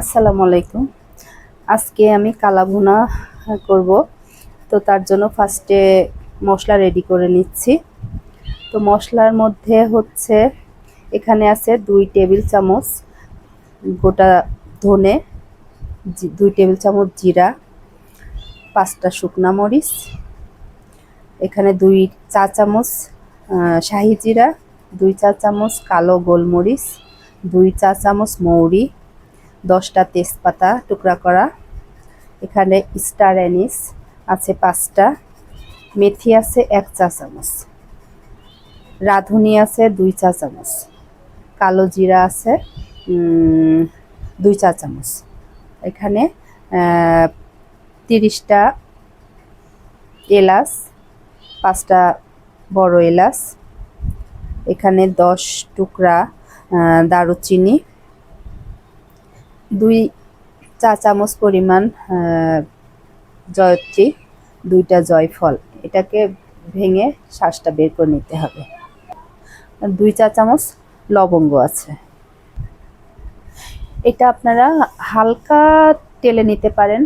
আসসালামু আলাইকুম। আজকে আমি কালা ভুনা করব। তো তার জন্য ফার্স্টে মশলা রেডি করে নিচ্ছি। তো মশলার মধ্যে হচ্ছে এখানে আছে 2 টেবিল চামচ গোটা ধনে, 2 টেবিল চামচ জিরা, 5টা শুকনা মরিচ, এখানে 2 চা চামচ শাহি জিরা, 2 চা চামচ কালো গোলমরিচ, 2 চা চামচ মৌরি, 10টা তেজপাতা টুকরা করা, এখানে স্টার অ্যানিস আছে 5টা, মেথি আছে 1 চা চামচ, রাঁধুনি আছে 2 চা চামচ, কালো জিরা আছে 2 চা চামচ, এখানে 30টা এলাচ, 5টা বড় এলাচ, এখানে 10 টুকরা দারুচিনি, 2 চা চামচ পরিমাণ জয়ত্রী, 2টা জয়ফল। এটাকে ভেঙে শাঁসটা বের করে নিতে হবে। 2 চা চামচ লবঙ্গ আছে। এটা আপনারা হালকা তেলে নিতে পারেন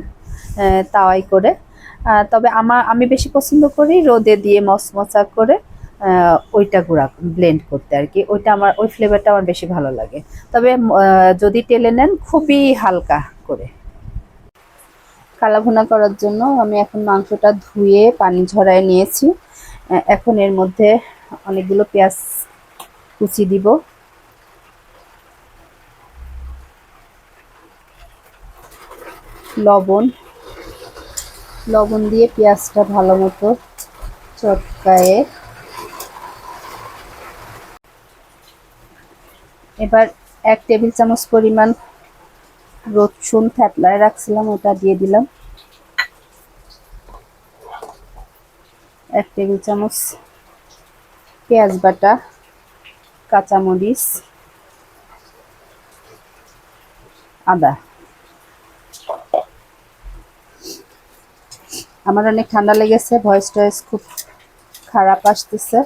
তাওয়ায় করে, তবে আমি বেশি পছন্দ করি রোদে দিয়ে মচমচা করে ওইটা গুঁড়া ব্লেন্ড করতে আর কি। ওই ফ্লেভারটা আমার বেশি ভালো লাগে। তবে যদি তেলে নেন খুবই হালকা করে। কালা ভুনা করার জন্য আমি এখন মাংসটা ধুয়ে পানি ঝরায় নিয়েছি। এখন এর মধ্যে অনেকগুলো পেঁয়াজ কুচি দিব, লবণ দিয়ে পেঁয়াজটা ভালো মতো চটকায়ে এবার 1 টেবিল চামচ পরিমাণ রসুন থেতলায় রাখছিলাম ওটা দিয়ে দিলাম, 1 টেবিল চামচ পেঁয়াজ বাটা, কাঁচামরিচ, আদা। আমার অনেক ঠান্ডা লেগেছে, ভয়েস খুব খারাপ আসতেছে।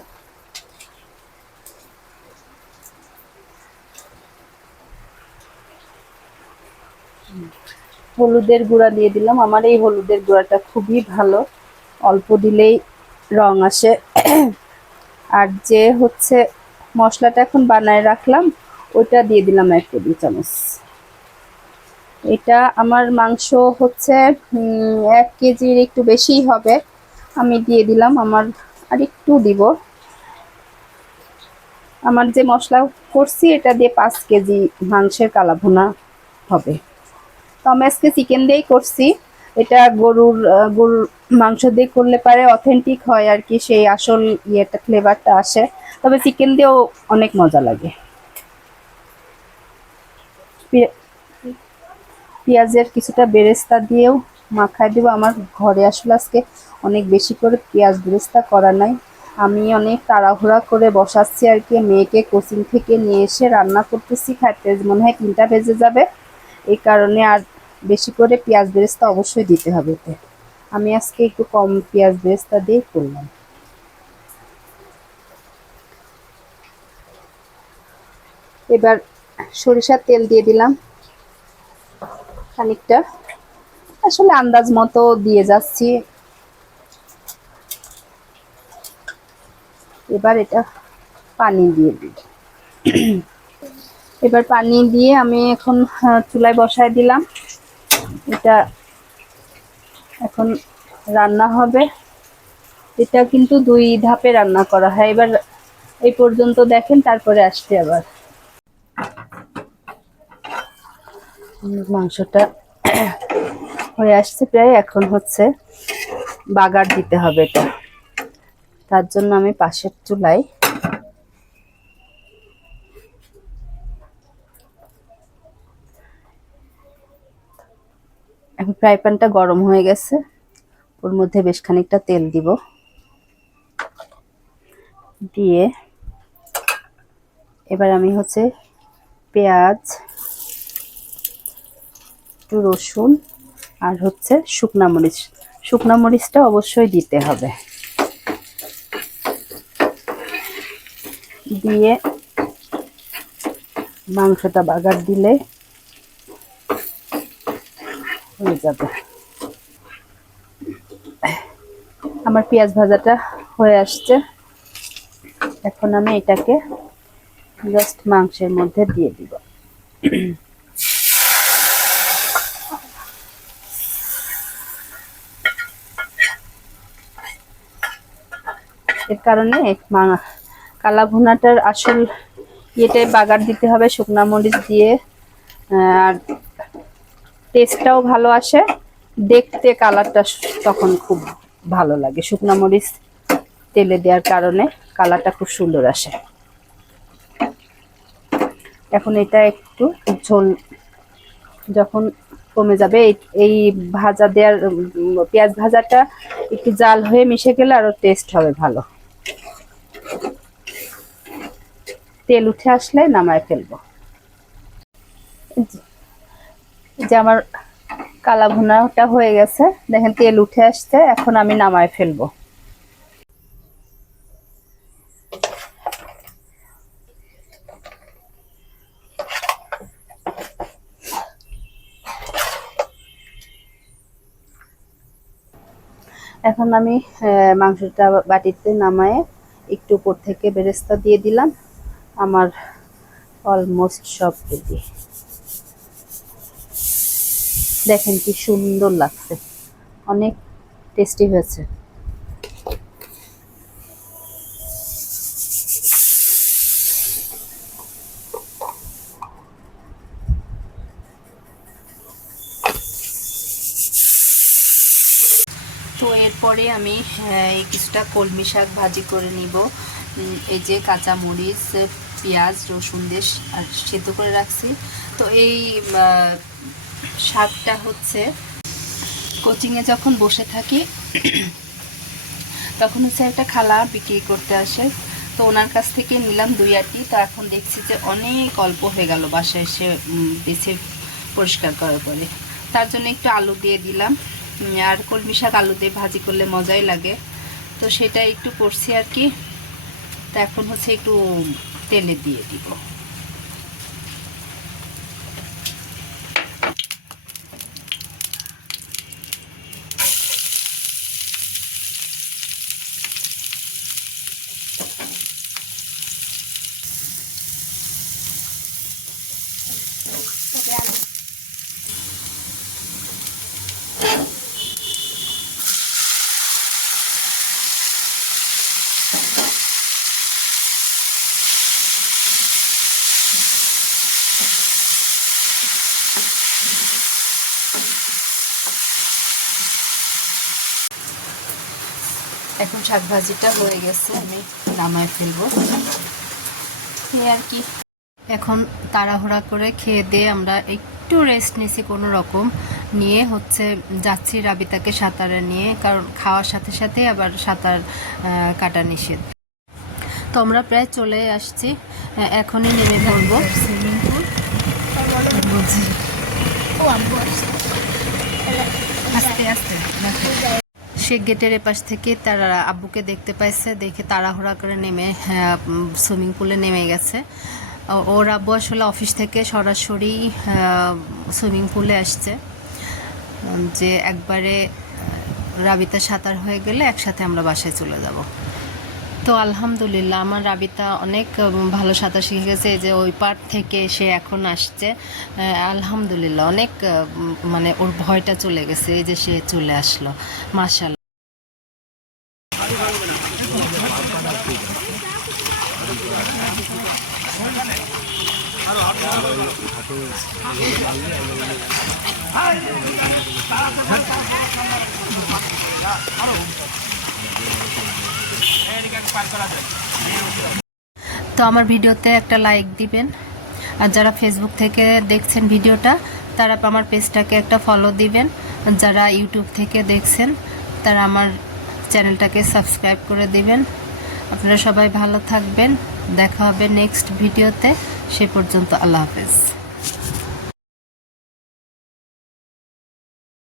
হলুদের গুঁড়া দিয়ে দিলাম। আমার এই হলুদের গুঁড়াটা খুবই ভালো, অল্প দিলেই রং আসে। আর যে হচ্ছে মশলাটা এখন বানায় রাখলাম ওইটা দিয়ে দিলাম 1 টেবিল চামচ। এটা আমার মাংস হচ্ছে 1 কেজির একটু বেশিই হবে, আমি দিয়ে দিলাম। আমার আর একটু দিব। আমার যে মশলা করছি এটা দিয়ে 5 কেজি মাংসের কালা ভুনা হবে। তো আমি আজকে চিকেন দিয়েই করছি। এটা গরুর মাংস দিয়ে করলে পারে অথেন্টিক হয় আর কি, সেই আসল ইয়েটা ফ্লেভারটা আসে। তবে চিকেন দিয়েও অনেক মজা লাগে। পেঁয়াজের কিছুটা বেরেস্তা দিয়েও মাখায় দেবো। আমার ঘরে আসলে আজকে অনেক বেশি করে পেঁয়াজ বেরেস্তা করা নাই, আমি অনেক তাড়াহুড়া করে বসাচ্ছি আর কি। মেয়েকে কোচিং থেকে নিয়ে এসে রান্না করতেছি, খাইতে মনে হয় 3টা বেজে যাবে। এই কারণে আর বেশি করে পেঁয়াজ বেরেস্তা অবশ্যই দিতে হবে এতে। আমি আজকে একটু কম পেঁয়াজ বেরেস্তা দিয়ে করলাম। এবার সরিষার তেল দিয়ে দিলাম খানিকটা, আসলে আন্দাজ মতো দিয়ে যাচ্ছি। এবার এটা পানি দিয়ে দিই। এবার পানি দিয়ে আমি এখন চুলায় বসায় দিলাম। এটা এখন রান্না হবে। এটা কিন্তু 2 ধাপে রান্না করা হয়। এবার এই পর্যন্ত দেখেন, তারপরে আসছে আবার মাংসটা হয়ে আসছে প্রায়। এখন হচ্ছে বাগার দিতে হবে এটা। তার জন্য আমি পাশের চুলায় এখন ফ্রাই প্যানটা গরম হয়ে গেছে, ওর মধ্যে বেশ খানিকটা তেল দিব। দিয়ে এবার আমি হচ্ছে পেঁয়াজ, একটু রসুন আর হচ্ছে শুকনা মরিচটা অবশ্যই দিতে হবে। দিয়ে মাংসটা বাগার দিলে হয়ে যাবে। আমার পেঁয়াজ ভাজাটা হয়ে আসছে, এখন আমি এটাকে জাস্ট মাংসের মধ্যে দিয়ে দিব। এর কারণে কালা ভুনাটার আসল ইয়েটাই বাগার দিতে হবে শুকনা মরিচ দিয়ে, আর টেস্টটাও ভালো আসে, দেখতে কালারটা তখন খুব ভালো লাগে। শুকনা মরিচ তেলে দেওয়ার কারণে কালারটা খুব সুন্দর আসে। এখন এটা একটু ঝোল যখন কমে যাবে, এই ভাজা দেওয়ার পেঁয়াজ ভাজাটা একটু জাল হয়ে মিশে গেলে আরো টেস্ট হবে ভালো। তেল উঠে আসলে নামায় ফেলবো। যে আমার কালা ভুনাটা হয়ে গেছে, দেখেন তেল উঠে আসছে, এখন আমি নামায় ফেলবো। এখন আমি মাংসটা বাটিতে নামায়ে একটু উপর থেকে বেরেস্তা দিয়ে দিলাম। আমার অলমোস্ট সব রেডি। দেখেন কি সুন্দর লাগছে, অনেক টেস্টি হয়েছে। তো এরপরে আমি কিছুটা কলমি শাক ভাজি করে নিব। এই যে কাঁচা মরিচ, পেঁয়াজ, রসুন দিয়ে আর সিদ্ধ করে রাখছি। তো এই শাকটা হচ্ছে কোচিংয়ে যখন বসে থাকি তখন হচ্ছে একটা খালা বিক্রি করতে আসে, তো ওনার কাছ থেকে নিলাম 2 আটি। তো এখন দেখছি যে অনেক অল্প হয়ে গেল বাসায় এসে বেছে পরিষ্কার করার পরে। তার জন্য একটু আলু দিয়ে দিলাম, আর কলমি শাক আলু দিয়ে ভাজি করলে মজাই লাগে, তো সেটা একটু করছি আর কি। তো এখন হচ্ছে একটু তেলে দিয়ে দিব। এখন শাক ভাজিটা হয়ে গেছে, আমি নামায় ফেলবো এই আর কি। এখন তাড়াহুড়া করে খেয়ে দিয়ে আমরা একটু রেস্ট নিছি কোনো রকম, নিয়ে হচ্ছে যাচ্ছি রাবিতাকে সাঁতারে নিয়ে, কারণ খাওয়ার সাথে সাথে আবার সাঁতার কাটা নিষেধ। তো আমরা প্রায় চলে আসছি, এখনই নেমে পড়বো সুইমিং পুল। আস্তে আস্তে সে গেটের এপাশ থেকে তারা আব্বুকে দেখতে পাইছে, দেখে তাড়াহুড়া করে নেমে সুইমিং পুলে নেমে গেছে। ওর আব্বু আসলে অফিস থেকে সরাসরি সুইমিং পুলে আসছে, যে একবারে রাবিতা সাঁতার হয়ে গেলে একসাথে আমরা বাসায় চলে যাব। তো আলহামদুলিল্লাহ আমার রাবিতা অনেক ভালো সাঁতার শিখে গেছে, যে ওই পার থেকে সে এখন আসছে। আলহামদুলিল্লাহ অনেক মানে ওর ভয়টা চলে গেছে, এই যে সে চলে আসলো, মাশাআল্লাহ। তো আমার ভিডিওতে একটা লাইক দিবেন, আর যারা ফেসবুক থেকে দেখছেন ভিডিওটা তারা আমার পেজটাকে একটা ফলো দিবেন, যারা ইউটিউব থেকে দেখছেন তারা আমার চ্যানেলটাকে সাবস্ক্রাইব করে দিবেন। আপনারা সবাই ভালো থাকবেন, দেখা হবে নেক্সট ভিডিওতে, সে পর্যন্ত আল্লাহ হাফেজ।